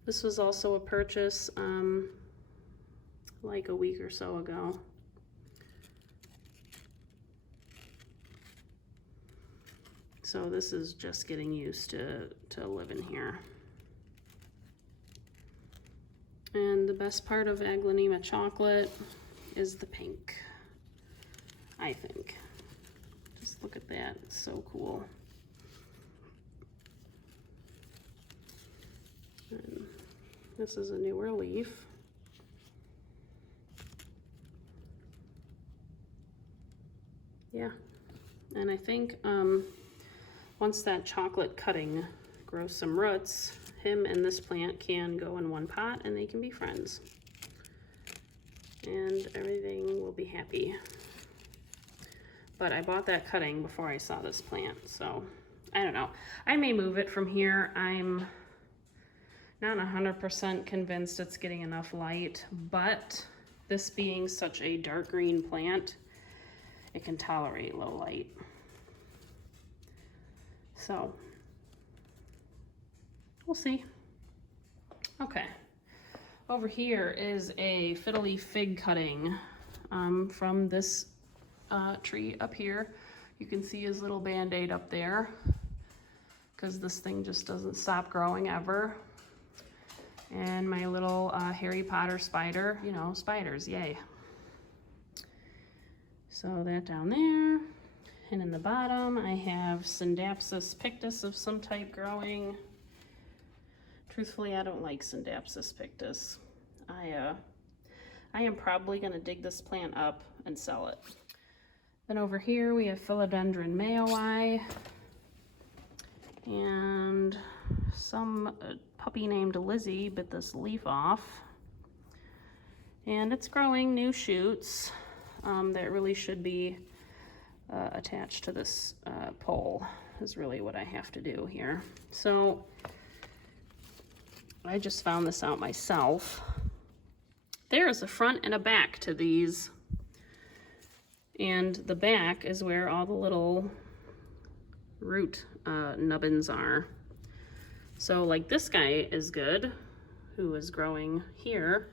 This was also a purchase like a week or so ago. So this is just getting used to living here. And the best part of Aglaonema chocolate is the pink, I think. Just look at that, it's so cool. And this is a newer leaf. Yeah, and I think once that chocolate cutting grows some roots, him and this plant can go in one pot and they can be friends. And everything will be happy. But I bought that cutting before I saw this plant, so I don't know. I may move it from here. I'm not 100% convinced it's getting enough light, but this being such a dark green plant, it can tolerate low light. So we'll see. Okay, over here is a fiddly fig cutting from this tree up here. You can see his little band-aid up there because this thing just doesn't stop growing ever. And my little Harry Potter spider, you know, spiders, yay. So that down there. And in the bottom, I have Scindapsus pictus of some type growing. Truthfully, I don't like Scindapsus pictus. I am probably gonna dig this plant up and sell it. Then over here, we have Philodendron mayoi and some puppy named Lizzie bit this leaf off. And it's growing new shoots that really should be attached to this pole is really what I have to do here. So I just found this out myself. There is a front and a back to these. And the back is where all the little root nubbins are. So like this guy is good, who is growing here,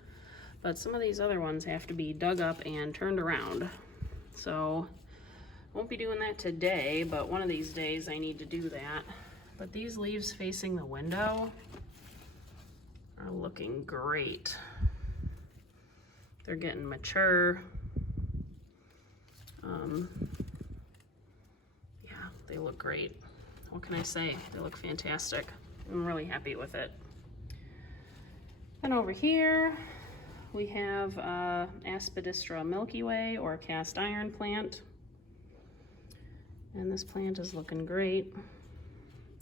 but some of these other ones have to be dug up and turned around. So won't be doing that today, but one of these days I need to do that. But these leaves facing the window are looking great. They're getting mature. Yeah, they look great. What can I say? They look fantastic. I'm really happy with it. And over here, we have Aspidistra Milky Way, or a cast iron plant. And this plant is looking great,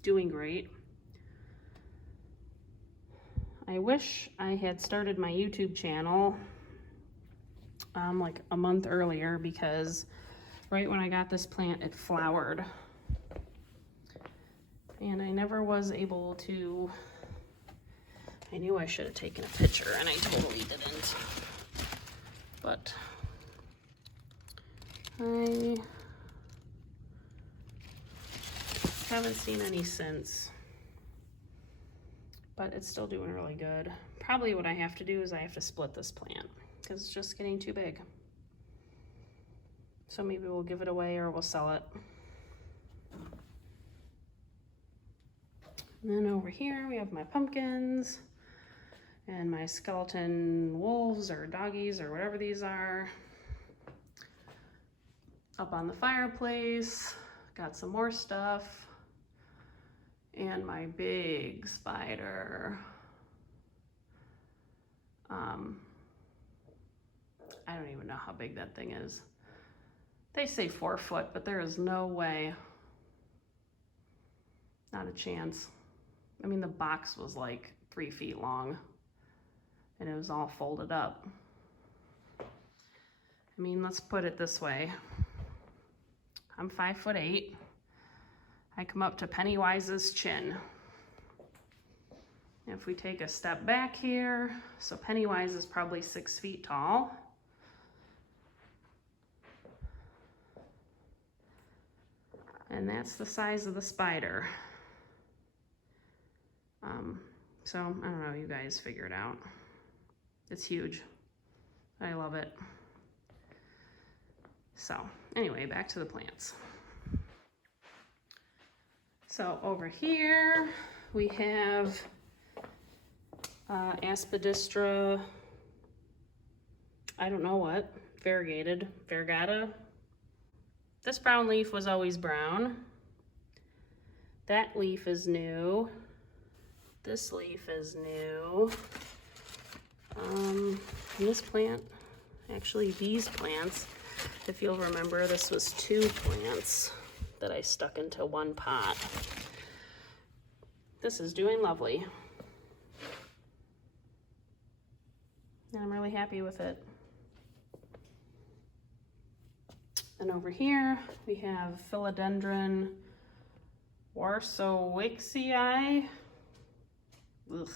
doing great. I wish I had started my YouTube channel like a month earlier, because right when I got this plant, it flowered. And I never was able to, I knew I should have taken a picture and I totally didn't. But I haven't seen any since. But it's still doing really good. Probably what I have to do is I have to split this plant because it's just getting too big. So maybe we'll give it away or we'll sell it. And then over here we have my pumpkins and my skeleton wolves or doggies or whatever these are. Up on the fireplace, got some more stuff. And my big spider. I don't even know how big that thing is. They say 4 foot, but there is no way. Not a chance. I mean, the box was like 3 feet long and it was all folded up. I mean, let's put it this way. I'm 5'8". I come up to Pennywise's chin. If we take a step back here, so Pennywise is probably 6 feet tall. And that's the size of the spider. So I don't know, you guys figure it out. It's huge. I love it. So anyway, back to the plants. So over here we have Aspidistra, I don't know what, variegata. This brown leaf was always brown. That leaf is new. This leaf is new. This plant, actually these plants, if you'll remember, this was 2 plants that I stuck into one pot. This is doing lovely. And I'm really happy with it. And over here we have Philodendron Warsowixii. Ugh.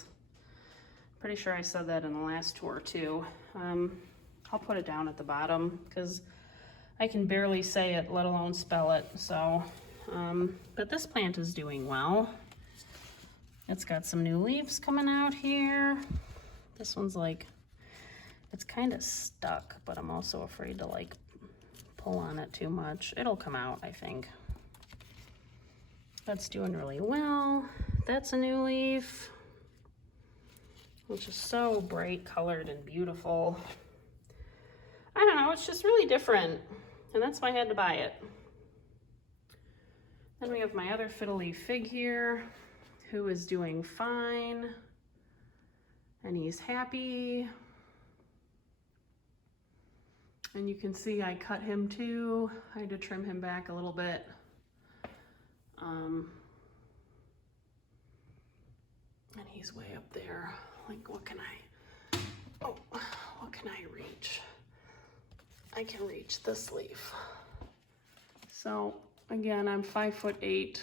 Pretty sure I said that in the last tour too. I'll put it down at the bottom because I can barely say it, let alone spell it. So, but this plant is doing well. It's got some new leaves coming out here. This one's like, it's kind of stuck, but I'm also afraid to like pull on it too much. It'll come out, I think. That's doing really well. That's a new leaf, which is so bright colored and beautiful. I don't know, it's just really different, and that's why I had to buy it. Then we have my other fiddle leaf fig here, who is doing fine, and he's happy. And you can see I cut him too. I had to trim him back a little bit. And he's way up there. Like, what can I reach? I can reach this leaf. So again, I'm 5'8",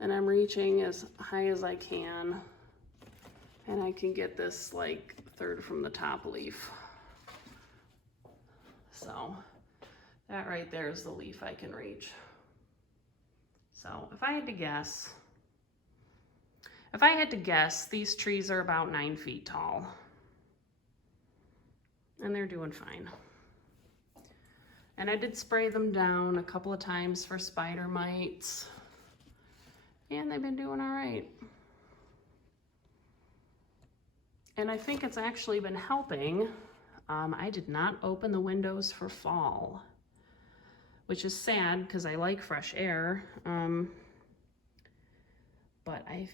and I'm reaching as high as I can, and I can get this like 1/3 from the top leaf. So that right there is the leaf I can reach. So if I had to guess, these trees are about 9 feet tall. And they're doing fine. And I did spray them down a couple of times for spider mites. And they've been doing all right. And I think it's actually been helping. I did not open the windows for fall, which is sad because I like fresh air. But I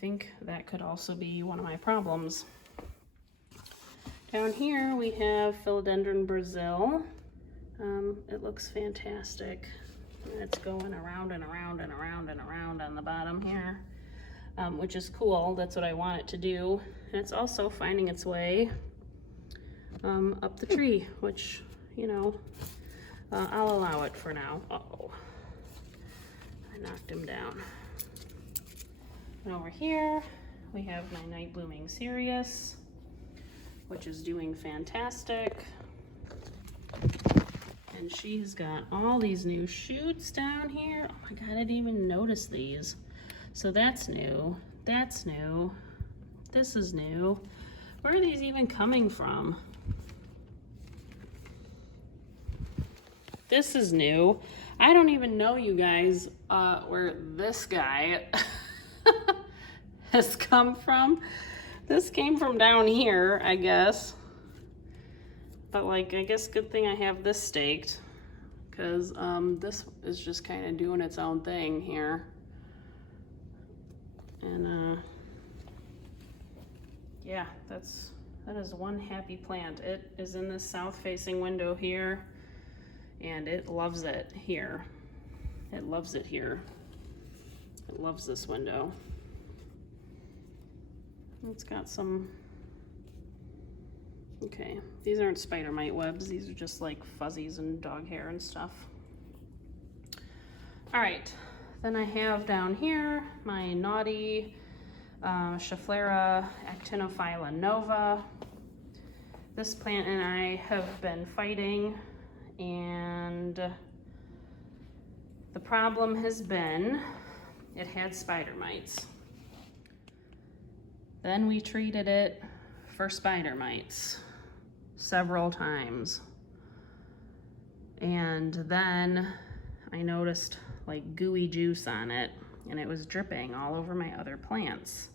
think that could also be one of my problems. Down here we have Philodendron Brazil. It looks fantastic. It's going around and around and around and around on the bottom here, which is cool. That's what I want it to do. And it's also finding its way up the tree, which, you know, I'll allow it for now. Uh-oh, I knocked him down. And over here we have my night blooming Sirius, which is doing fantastic. And she's got all these new shoots down here. Oh my God, I didn't even notice these. So that's new, that's new, this is new. Where are these even coming from? This is new. I don't even know, you guys, where this guy has come from. This came from down here, I guess. But like, I guess good thing I have this staked, because this is just kind of doing its own thing here. And yeah, that is one happy plant. It is in this south facing window here, and it loves it here. It loves it here. It loves this window. It's got some Okay, these aren't spider mite webs. These are just like fuzzies and dog hair and stuff. All right, then I have down here my naughty Schefflera actinophylla nova. This plant and I have been fighting, and the problem has been it had spider mites. Then we treated it for spider mites several times. And then I noticed like gooey juice on it, and it was dripping all over my other plants.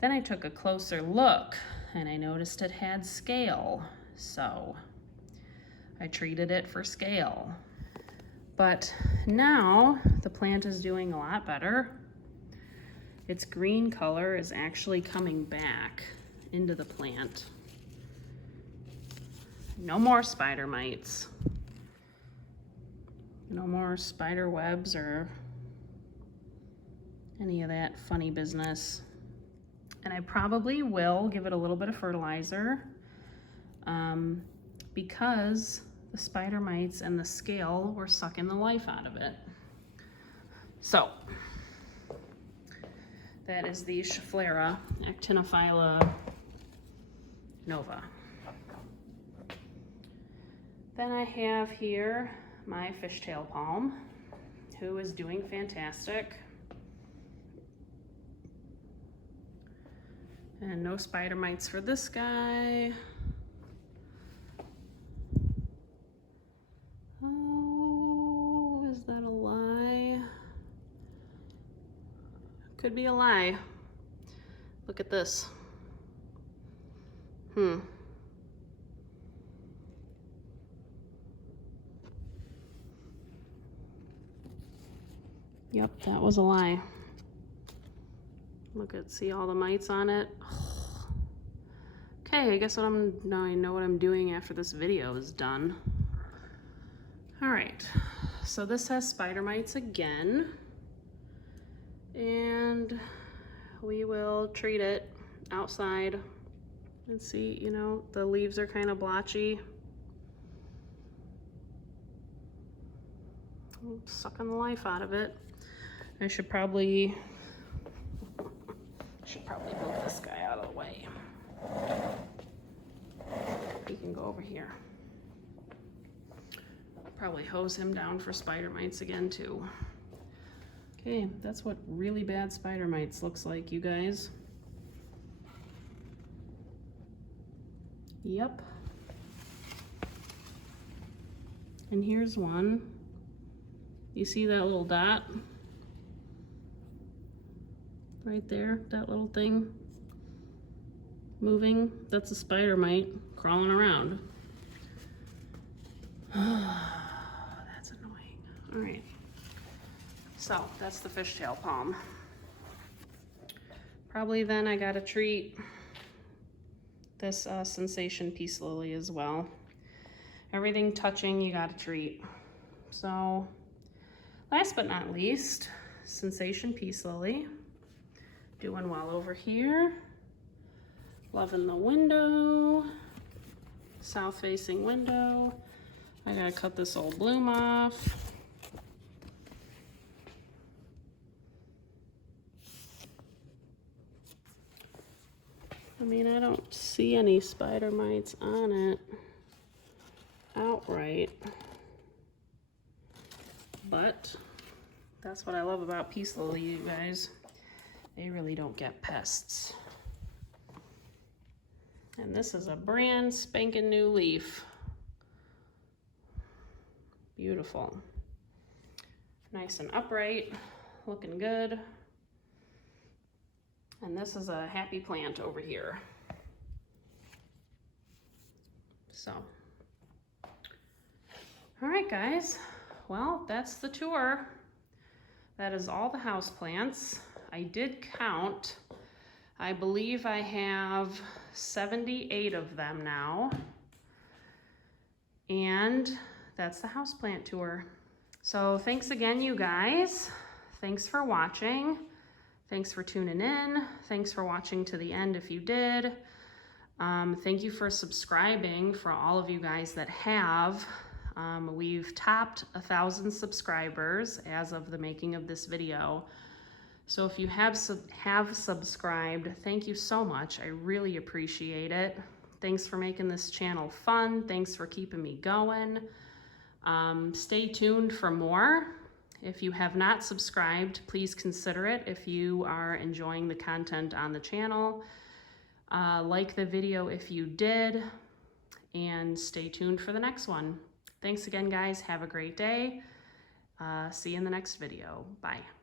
Then I took a closer look and I noticed it had scale. So I treated it for scale. But now the plant is doing a lot better. Its green color is actually coming back into the plant. No more spider mites. No more spider webs or any of that funny business. And I probably will give it a little bit of fertilizer because the spider mites and the scale were sucking the life out of it. So that is the Schefflera actinophylla nova. Then I have here my fishtail palm, who is doing fantastic. And no spider mites for this guy. Oh, is that a lie? Could be a lie. Look at this. Yep, that was a lie. Look at, see all the mites on it? Okay, I guess now I know what I'm doing after this video is done. All right, so this has spider mites again. And we will treat it outside. And see, you know, the leaves are kind of blotchy. I'm sucking the life out of it. I should probably move this guy out of the way. He can go over here. Probably hose him down for spider mites again too. Okay, that's what really bad spider mites looks like, you guys. Yep. And here's one. You see that little dot? Right there, that little thing moving, that's a spider mite crawling around. That's annoying. All right, so that's the fishtail palm. Probably then I gotta treat this sensation peace lily as well. Everything touching you gotta treat. So last but not least, sensation peace lily. Doing well over here. Loving the window. South facing window. I gotta cut this old bloom off. I mean, I don't see any spider mites on it outright. But that's what I love about peace lily, you guys. They really don't get pests. And this is a brand spanking new leaf. Beautiful. Nice and upright, looking good. And this is a happy plant over here. So, all right guys, well, that's the tour. That is all the house plants. I did count. I believe I have 78 of them now. And that's the houseplant tour. So thanks again, you guys. Thanks for watching. Thanks for tuning in. Thanks for watching to the end if you did. Thank you for subscribing, for all of you guys that have. We've topped 1,000 subscribers as of the making of this video. So if you have subscribed, thank you so much. I really appreciate it. Thanks for making this channel fun. Thanks for keeping me going. Stay tuned for more. If you have not subscribed, please consider it if you are enjoying the content on the channel. Like the video if you did, and stay tuned for the next one. Thanks again, guys. Have a great day. See you in the next video. Bye.